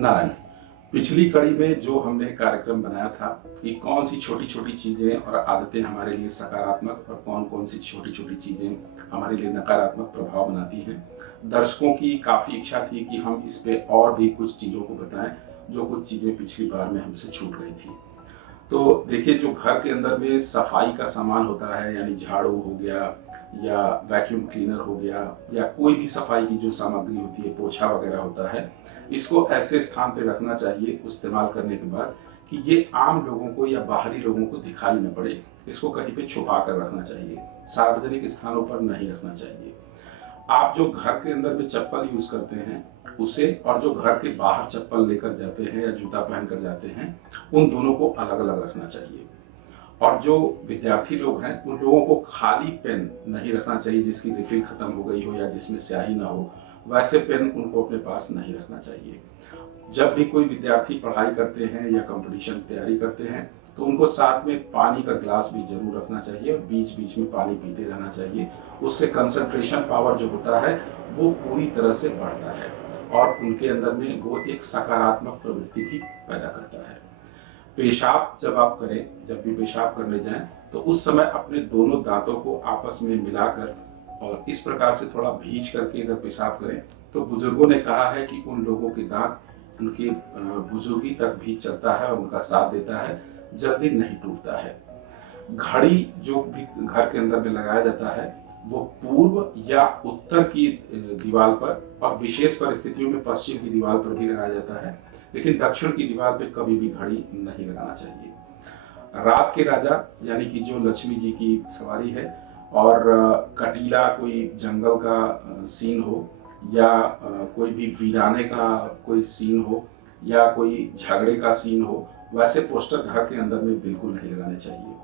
नारायण, पिछली कड़ी में जो हमने कार्यक्रम बनाया था कि कौन सी छोटी छोटी चीजें और आदतें हमारे लिए सकारात्मक और कौन कौन सी छोटी छोटी चीजें हमारे लिए नकारात्मक प्रभाव बनाती हैं। दर्शकों की काफी इच्छा थी कि हम इस पे और भी कुछ चीजों को बताएं, जो कुछ चीजें पिछली बार में हमसे छूट गई थी। तो देखिए, जो घर के अंदर में सफाई का सामान होता है, यानी झाड़ू हो गया या वैक्यूम क्लीनर हो गया या कोई भी सफाई की जो सामग्री होती है, पोछा वगैरह होता है, इसको ऐसे स्थान पे रखना चाहिए इस्तेमाल करने के बाद कि ये आम लोगों को या बाहरी लोगों को दिखाई न पड़े। इसको कहीं पे छुपा कर रखना चाहिए, सार्वजनिक स्थानों पर नहीं रखना चाहिए। आप जो घर के अंदर में चप्पल यूज करते हैं उसे, और जो घर के बाहर चप्पल लेकर जाते हैं या जूता पहन कर जाते हैं, उन दोनों को अलग अलग रखना चाहिए। और जो विद्यार्थी लोग हैं उन लोगों को खाली पेन नहीं रखना चाहिए जिसकी रिफिल खत्म हो गई हो या जिसमें स्याही ना हो, वैसे पेन उनको अपने पास नहीं रखना चाहिए। जब भी कोई विद्यार्थी पढ़ाई करते हैं या कंपटीशन तैयारी करते हैं तो उनको साथ में पानी का ग्लास भी जरूर रखना चाहिए और बीच बीच में पानी पीते रहना चाहिए। उससे कंसंट्रेशन पावर जो होता है वो पूरी तरह से बढ़ता है और उनके अंदर में वो एक सकारात्मक प्रवृत्ति भी पैदा करता है। पेशाब जब आप करें, जब भी पेशाब करने जाएं, तो उस समय अपने दोनों दांतों को आपस में मिलाकर और इस प्रकार से थोड़ा भींच करके अगर पेशाब करें तो बुजुर्गों ने कहा है कि उन लोगों के दांत उनकी बुजुर्गी तक भी चलता है और उनका साथ देता है, जल्दी नहीं टूटता है। घड़ी जो भी घर के अंदर में लगाया जाता है वो पूर्व या उत्तर की दीवार पर और विशेष परिस्थितियों में पश्चिम की दीवार पर भी लगाया जाता है, लेकिन दक्षिण की दीवार पर कभी भी घड़ी नहीं लगाना चाहिए। रात के राजा यानी कि जो लक्ष्मी जी की सवारी है और कटीला कोई जंगल का सीन हो या कोई भी वीराने का कोई सीन हो या कोई झगड़े का सीन हो, वैसे पोस्टर घर के अंदर में बिल्कुल नहीं लगाने चाहिए।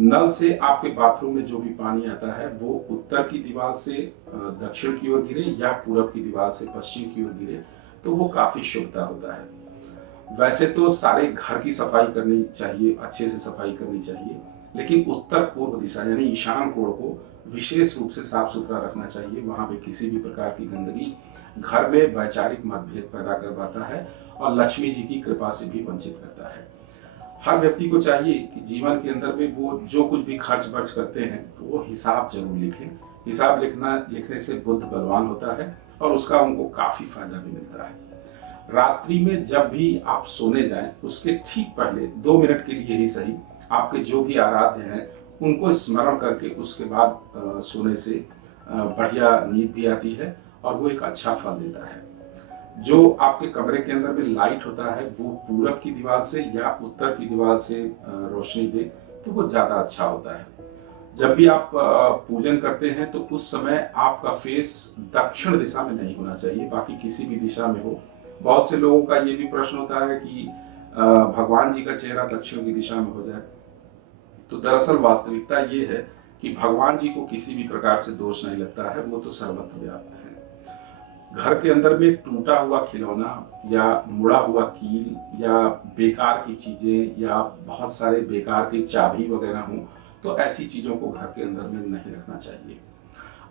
नल से आपके बाथरूम में जो भी पानी आता है वो उत्तर की दीवार से दक्षिण की ओर गिरे या पूरब की दीवार से पश्चिम की ओर गिरे तो वो काफी शुभता होता है। वैसे तो सारे घर की सफाई करनी चाहिए, अच्छे से सफाई करनी चाहिए, लेकिन उत्तर पूर्व दिशा यानी ईशान कोण को विशेष रूप से साफ सुथरा रखना चाहिए। वहां पे किसी भी प्रकार की गंदगी घर में वैचारिक मतभेद पैदा करवाता है और लक्ष्मी जी की कृपा से भी वंचित करता है। हर व्यक्ति को चाहिए कि जीवन के अंदर में वो जो कुछ भी खर्च बर्च करते हैं तो वो हिसाब जरूर लिखें। हिसाब लिखने से बुद्ध बलवान होता है और उसका उनको काफी फायदा भी मिलता है। रात्रि में जब भी आप सोने जाएं उसके ठीक पहले 2 मिनट के लिए ही सही आपके जो भी आराध्य हैं उनको स्मरण करके उसके बाद सोने से बढ़िया नींद भी आती है और वो एक अच्छा फल देता है। जो आपके कमरे के अंदर में लाइट होता है वो पूरब की दीवार से या उत्तर की दीवार से रोशनी दे तो वो ज्यादा अच्छा होता है। जब भी आप पूजन करते हैं तो उस समय आपका फेस दक्षिण दिशा में नहीं होना चाहिए, बाकी किसी भी दिशा में हो। बहुत से लोगों का ये भी प्रश्न होता है कि भगवान जी का चेहरा दक्षिण की दिशा में हो जाए, तो दरअसल वास्तविकता ये है कि भगवान जी को किसी भी प्रकार से दोष नहीं लगता है, वो तो सर्वत्र व्याप्त है। घर के अंदर में टूटा हुआ खिलौना या मुड़ा हुआ कील या बेकार की चीजें या बहुत सारे बेकार की चाबी वगैरह हो तो ऐसी चीजों को घर के अंदर में नहीं रखना चाहिए।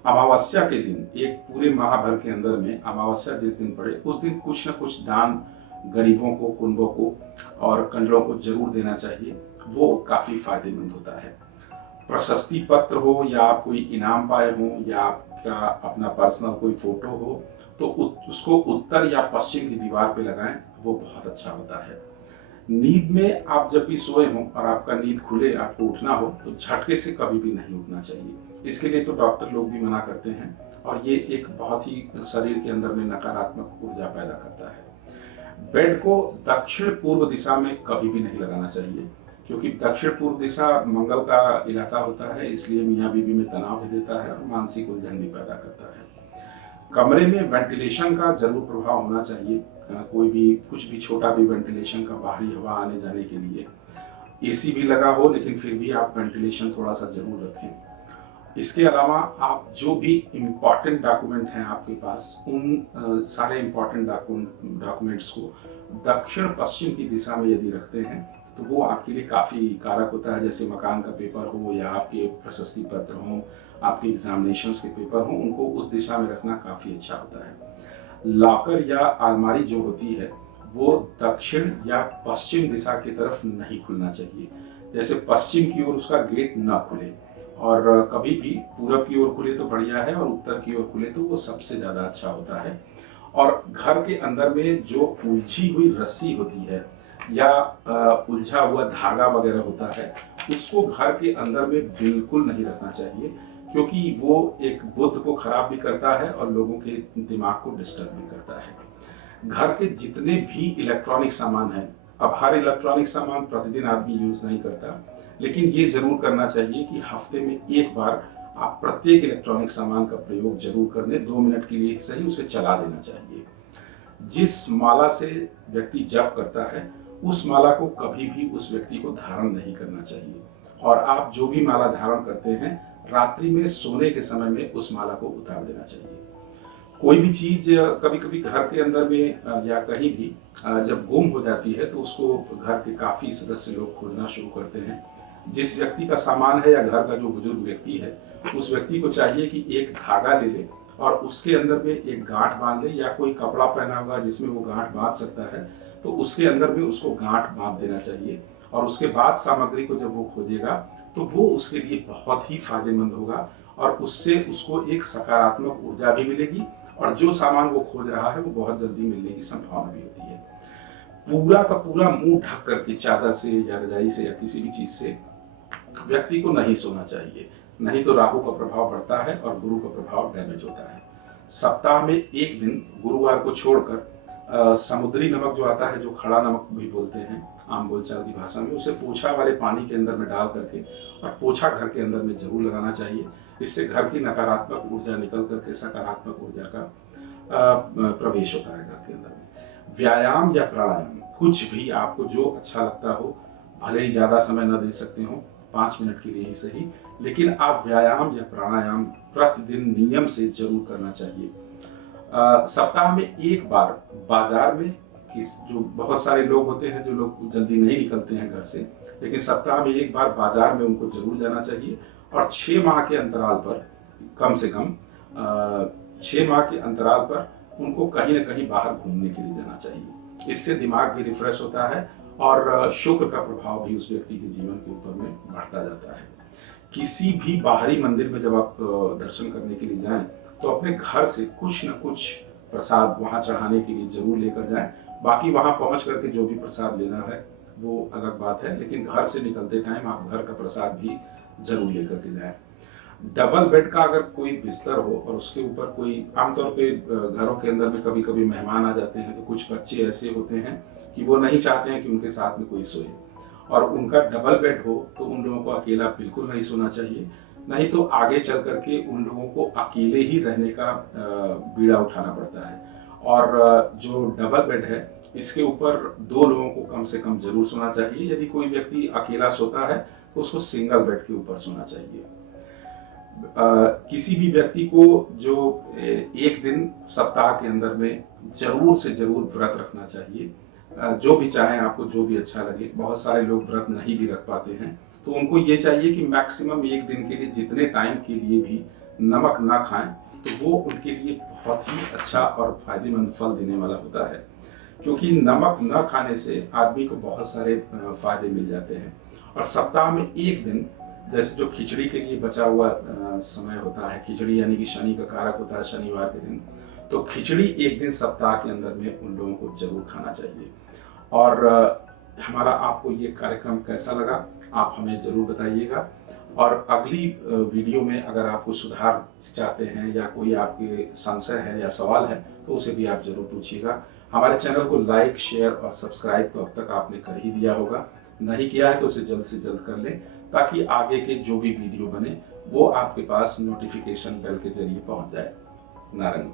अमावस्या के दिन, एक पूरे माह भर के अंदर में अमावस्या जिस दिन पड़े उस दिन कुछ न कुछ दान गरीबों को, कुंबों को और कंजरों को जरूर देना चाहिए, वो काफी फायदेमंद होता है। प्रशस्ति पत्र हो या आप कोई इनाम पाए हो या आपका अपना पर्सनल कोई फोटो हो तो उसको उत्तर या पश्चिम की दीवार पे लगाएं, वो बहुत अच्छा होता है। नींद में आप जब भी सोए हो और आपका नींद खुले, आपको उठना हो तो झटके से कभी भी नहीं उठना चाहिए। इसके लिए तो डॉक्टर लोग भी मना करते हैं और ये एक बहुत ही शरीर के अंदर में नकारात्मक ऊर्जा पैदा करता है। बेड को दक्षिण पूर्व दिशा में कभी भी नहीं लगाना चाहिए क्योंकि दक्षिण पूर्व दिशा मंगल का इलाका होता है, इसलिए मियाँ बीवी में तनाव भी देता है और मानसिक उलझन भी पैदा करता है। कमरे में वेंटिलेशन का जरूर प्रभाव होना चाहिए। कोई भी कुछ भी छोटा भी वेंटिलेशन का बाहरी हवा आने जाने के लिए, एसी भी लगा हो लेकिन फिर भी आप वेंटिलेशन थोड़ा सा जरूर रखें। इसके अलावा आप जो भी इम्पॉर्टेंट डॉक्यूमेंट हैं आपके पास, उन सारे इम्पॉर्टेंट डॉक्यूमेंट्स को दक्षिण पश्चिम की दिशा में यदि रखते हैं तो वो आपके लिए काफ़ी कारक होता है। जैसे मकान का पेपर हो या आपके प्रशस्ति पत्र हों, आपके एग्जामिनेशंस के पेपर हों, उनको उस दिशा में रखना काफ़ी अच्छा होता है। लॉकर या अलमारी जो होती है वो दक्षिण या पश्चिम दिशा की तरफ नहीं खुलना चाहिए। जैसे पश्चिम की ओर उसका गेट ना खुले, और कभी भी पूरब की ओर खुले तो बढ़िया है, और उत्तर की ओर खुले तो वो सबसे ज़्यादा अच्छा होता है। और घर के अंदर में जो उलझी हुई रस्सी होती है या उलझा हुआ धागा वगैरह होता है, उसको घर के अंदर में बिल्कुल नहीं रखना चाहिए, क्योंकि वो एक बुद्ध को खराब भी करता है और लोगों के दिमाग को डिस्टर्ब भी करता है। घर के जितने भी इलेक्ट्रॉनिक सामान हैं, अब हर इलेक्ट्रॉनिक सामान प्रतिदिन आदमी यूज नहीं करता, लेकिन ये जरूर करना चाहिए कि हफ्ते में एक बार आप प्रत्येक इलेक्ट्रॉनिक सामान का प्रयोग जरूर कर दें। 2 मिनट के लिए ही सही उसे चला देना चाहिए। जिस माला से व्यक्ति जप करता है, उस माला को कभी भी उस व्यक्ति को धारण नहीं करना चाहिए। और आप जो भी माला धारण करते हैं, रात्रि में सोने के समय में उस माला को उतार देना चाहिए। कोई भी चीज कभी कभी घर के अंदर में या कहीं भी जब गुम हो जाती है, तो उसको घर के काफी सदस्य लोग खोजना शुरू करते हैं। जिस व्यक्ति का सामान है या घर का जो बुजुर्ग व्यक्ति है, उस व्यक्ति को चाहिए कि एक धागा ले ले और उसके अंदर में एक गांठ बांध ले, या कोई कपड़ा पहना होगा जिसमें वो गांठ बांध सकता है, तो उसके अंदर में उसको गांठ बांध देना चाहिए। और उसके बाद सामग्री को जब वो खोजेगा, तो वो उसके लिए बहुत ही फायदेमंद होगा, और उससे उसको एक सकारात्मक ऊर्जा भी मिलेगी, और जो सामान वो खोज रहा है वो बहुत जल्दी मिलने की संभावना भी होती है। पूरा का पूरा मुंह ढक करके चादर से या रजाई से या किसी भी चीज से व्यक्ति को नहीं सोना चाहिए, नहीं तो राहु का प्रभाव बढ़ता है और गुरु का प्रभाव डैमेज होता है। सप्ताह में एक दिन गुरुवार को छोड़कर समुद्री नमक जो आता है, जो खड़ा नमक भी बोलते हैं आम बोलचाल की भाषा में, उसे पोछा वाले पानी के अंदर में डाल करके और पोछा घर के अंदर में जरूर लगाना चाहिए। इससे घर की नकारात्मक ऊर्जा निकल करके सकारात्मक ऊर्जा का प्रवेश होता है घर के अंदर में। व्यायाम या प्राणायाम, कुछ भी आपको जो अच्छा लगता हो, भले ही ज्यादा समय न दे सकते हो, 5 मिनट के लिए ही सही, लेकिन आप व्यायाम या प्राणायाम प्रतिदिन नियम से जरूर करना चाहिए। सप्ताह में एक बार बाजार में, जो बहुत सारे लोग होते हैं जो लोग जल्दी नहीं निकलते हैं घर से, लेकिन सप्ताह में एक बार बाजार में उनको जरूर जाना चाहिए। और 6 माह के अंतराल पर, कम से कम 6 माह के अंतराल पर उनको कहीं ना कहीं बाहर घूमने के लिए जाना चाहिए। इससे दिमाग भी रिफ्रेश होता है और शुक्र का प्रभाव भी उस व्यक्ति के जीवन के ऊपर में बढ़ता जाता है। किसी भी बाहरी मंदिर में जब आप दर्शन करने के लिए जाएं, तो अपने घर से कुछ न कुछ प्रसाद वहां चढ़ाने के लिए जरूर लेकर जाएं। बाकी वहां पहुंच करके जो भी प्रसाद लेना है वो अलग बात है, लेकिन घर से निकलते टाइम आप घर का प्रसाद भी जरूर लेकर के जाएं। डबल बेड का अगर कोई बिस्तर हो और उसके ऊपर कोई, आमतौर पे घरों के अंदर में कभी कभी मेहमान आ जाते हैं, तो कुछ बच्चे ऐसे होते हैं कि वो नहीं चाहते हैं कि उनके साथ में कोई सोए, और उनका डबल बेड हो तो उन लोगों को अकेला बिल्कुल नहीं सोना चाहिए, नहीं तो आगे चल करके उन लोगों को अकेले ही रहने का बीड़ा उठाना पड़ता है। और जो डबल बेड है, इसके ऊपर 2 लोगों को कम से कम जरूर सोना चाहिए। यदि कोई व्यक्ति अकेला सोता है तो उसको सिंगल बेड के ऊपर सोना चाहिए। किसी भी व्यक्ति को जो एक दिन सप्ताह के अंदर में जरूर से जरूर व्रत रखना चाहिए, जो भी चाहे, आपको जो भी अच्छा लगे। बहुत सारे लोग व्रत नहीं भी रख पाते हैं, तो उनको ये चाहिए कि मैक्सिमम एक दिन के लिए जितने टाइम के लिए भी नमक ना खाएं, तो वो उनके लिए बहुत ही अच्छा और फायदेमंद फल देने वाला होता है। क्योंकि नमक न खाने से आदमी को बहुत सारे फायदे मिल जाते हैं। और सप्ताह में एक दिन, जैसे जो खिचड़ी के लिए बचा हुआ समय होता है, खिचड़ी यानी कि शनि का कारक होता है शनिवार के दिन, तो खिचड़ी एक दिन सप्ताह के अंदर में उन लोगों को जरूर खाना चाहिए। और हमारा आपको ये कार्यक्रम कैसा लगा, आप हमें जरूर बताइएगा। और अगली वीडियो में अगर आपको सुधार चाहते हैं या कोई आपके संशय है या सवाल है, तो उसे भी आप जरूर पूछिएगा। हमारे चैनल को लाइक, शेयर और सब्सक्राइब तो अब तक आपने कर ही दिया होगा, नहीं किया है तो उसे जल्द से जल्द कर लें, ताकि आगे के जो भी वीडियो बने वो आपके पास नोटिफिकेशन बेल के जरिए पहुंच जाए। नारायण।